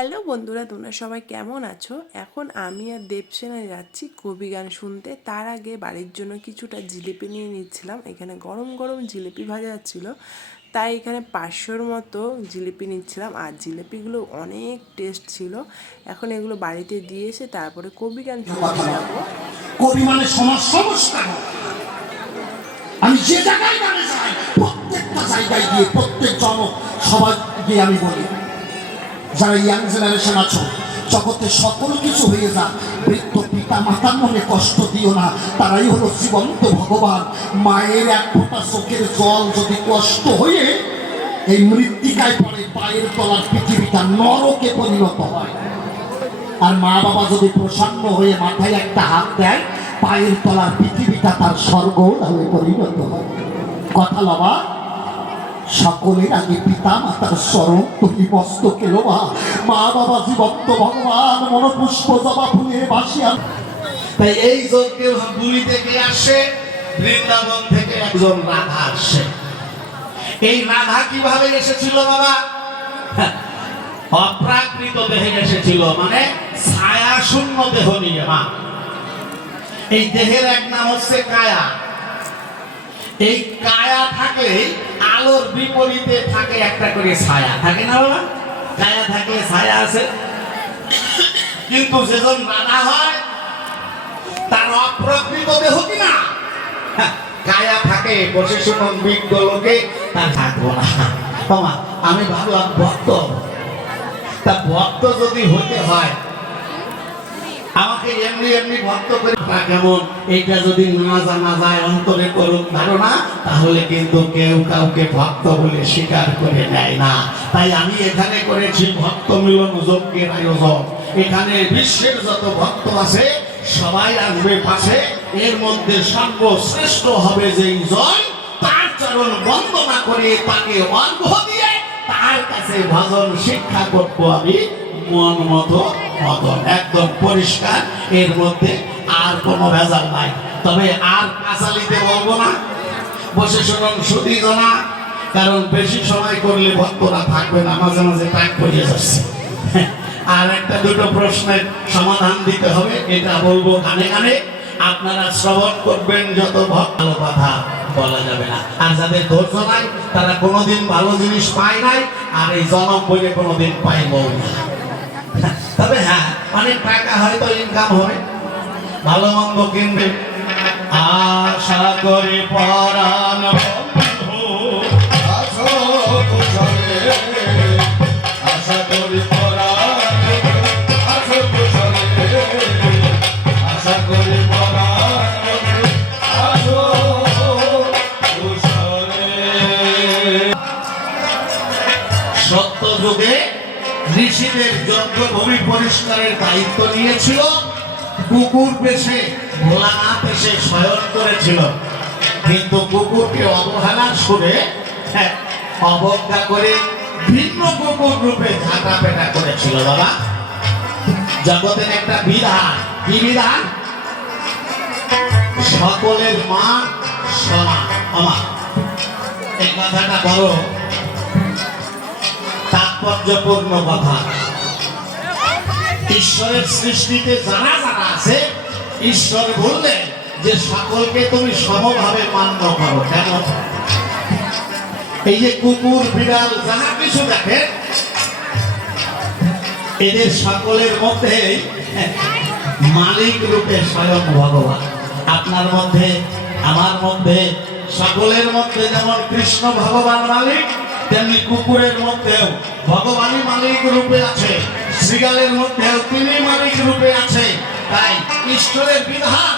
Hello বন্ধুরা, তোমরা সবাই কেমন আছো? এখন আমি আর দেবসেনা যাচ্ছি কবি গান শুনতে। তার আগে বাড়ির জন্য কিছুটা জিলিপি নিয়ে নিচ্ছিলাম। এখানে গরম গরম জিলিপি ভাজা যাচ্ছিল, তাই এখানে 500-র মতো জিলিপি নিচ্ছিলাম। আর জিলিপিগুলো অনেক টেস্ট ছিল। এখন এগুলো বাড়িতে দিয়ে এসে তারপরে কবি গান শুনতে যাবো। কবি মানে সমাজ সংস্কার। আমি যে জায়গায় গানে যাই, প্রত্যেকটা জায়গায় গিয়ে প্রত্যেক সবাই গিয়ে আমি বলি, যারা ইয়াং জেনারেশন আছো, জগতে সকল কিছু হয়ে যাক, বৃদ্ধ পিতা মাতার মনে কষ্ট দিও না। তারাই হলো জীবন্ত ভগবান। মায়ের এক ফোঁটা চোখের জল যদি কষ্ট হয়ে এই মৃত্তিকায় পড়ে, পায়ের তলার পৃথিবীটা নরকে পরিণত হয়। আর মা বাবা যদি প্রসন্ন হয়ে মাথায় একটা হাত দেয়, পায়ের তলার পৃথিবীটা তার স্বর্গ হয়ে পরিণত হয়। কথা বাবা, সকলের আগে পিতা মাতার স্মরণ তুমি মস্তকে লোভা। মা বাবা জীবন্ত ভগবান, মনপুষ্প জবা ফুলে বাসিয়া। তাই এই যজ্ঞের বুলি থেকে আসে, বৃন্দাবন থেকে একজন রাধা আসে। এই রাধা কিভাবে এসেছিল বাবা? অপ্রাকৃত দেহে এসেছিল, মানে ছায়া শূন্য দেহ নিয়ে। মা, এই দেহের এক নাম হচ্ছে কায়া। এই কায়া থাকে, আলোর বিপরীতে থাকে একটা করে ছায়া, থাকে না বাবা? কায়া থাকলে ছায়া আছে। কিন্তু যেজন রাধা হয়, তার অপ্রকৃত দেহ কিনা কায়া থাকে। বসে শুনুন, বিজ্ঞ লোকে তার থাকবো না। আমি ভাবলাম ভক্ত, তা ভক্ত যদি হতে হয়, আমাকে এমনি এমনি ভক্ত করে কেমন, এইটা যদি না জানা যায়, অন্তরে করুক ধারণা, তাহলে কিন্তু কেউ কাউকে ভক্ত বলে স্বীকার করে নেয় না। তাই আমি এখানে করেছি ভক্ত মিলন যজ্ঞের আয়োজন। এখানে বিশ্বের যত ভক্ত আছে সবাই আসবে পাশে। এর মধ্যে সর্বশ্রেষ্ঠ হবে যেই জয়, তার চরণ বন্দনা করে তাকে অর্ঘ্য দিয়ে তার কাছে ভজন শিক্ষা করবো আমি মন মতো মতন, একদম পরিষ্কার। এর মধ্যে আর কোনো ভেজাল নাই। তবে আর কাঁচালিতে বলবো না, বসে শুনুন শুধু জানা, কারণ বেশি সময় করলে ভক্তরা থাকবে না, মাঝে মাঝে টাইম করিয়ে যাচ্ছে। আর একটা দুটো প্রশ্নের সমাধান দিতে হবে, এটা বলবো গানে গানে, আপনারা শ্রবণ করবেন। যত ভালো কথা বলা যাবে না। আর যাদের ধৈর্য নাই, তারা কোনোদিন ভালো জিনিস পায় নাই, আর এই জনম বলে কোনোদিন পাইবও না। তবে হ্যাঁ, অনেক টাকা হয়তো ইনকাম হবে, ভালো মন্দ কিনবে। আশা করি পরাণ বন্ধু আছো কুশলে, আশা করি পরাণ আছো কুশলে, আশা করি পরাণ আছো কুশলে। সত্য যুগে ঋষিদের যজ্ঞভূমি পরিষ্কারের দায়িত্ব নিয়েছিল কুকুর বেশে, ভোলানাথ এসে শয়ন করেছিল। কিন্তু কুকুরকে অবহেলার সুরে অবজ্ঞা করে ভিন্ন কুকুর রূপে ঝাঁটা পেটা করেছিল। বাবা, জগতের একটা বিধান, কি বিধান? সকলের মা সমান। আমার এই কথাটা বড় তাৎপর্যপূর্ণ কথা। ঈশ্বরের সৃষ্টিতে যারা যারা আছে, ঈশ্বর বললেন যে সকলকে তুমি সমভাবে মান্য করো। কেন? এই যে কুকুর বিড়াল যারা কিছু দেখে, এদের সকলের মধ্যে মালিক রূপে স্বয়ং ভগবান। আপনার মধ্যে, আমার মধ্যে, সকলের মধ্যে যেমন কৃষ্ণ ভগবান মালিক, তেমনি কুকুরের মধ্যেও ভগবানই মালিক রূপে আছে, শৃগালের মধ্যেও তিনি মালিক রূপে আছে। তাই ঈশ্বরের বিধান